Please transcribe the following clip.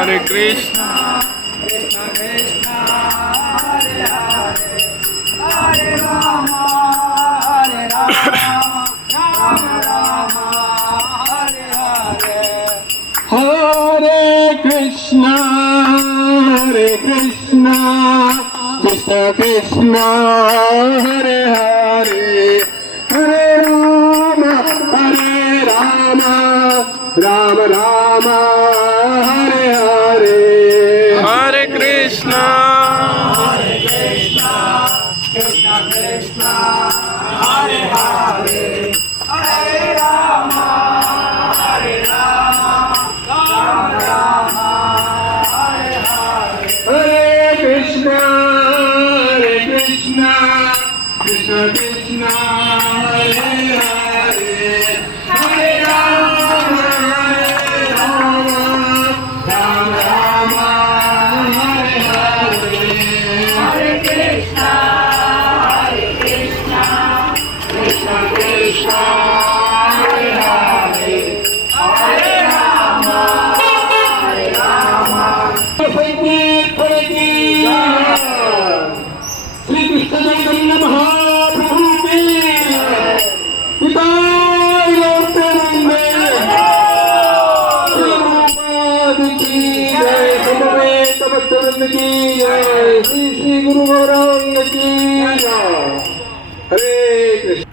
हरे कृष्ण कृष्ण कृष्ण हरे हरे हरे राम राम राम हरे हरे हरे कृष्णा कृष्ण कृष्ण हरे हरे हरे राम राम राम हरे हरे हरे कृष्ण कृष्ण कृष्ण हरे हरे हरे राम राम राम हरे हरे हरे कृष्ण कृष्ण कृष्ण हरे हरे हरे राम राम राम हरे हरे हरे कृष्ण कृष्ण कृष्ण हरे हरे हरे राम श्री कृष्ण चैतन्य महाप्रभु की पिता की जय समवेत भक्तवृंद की जय श्री श्री गुरु गौरांग की जय हरे कृष्ण।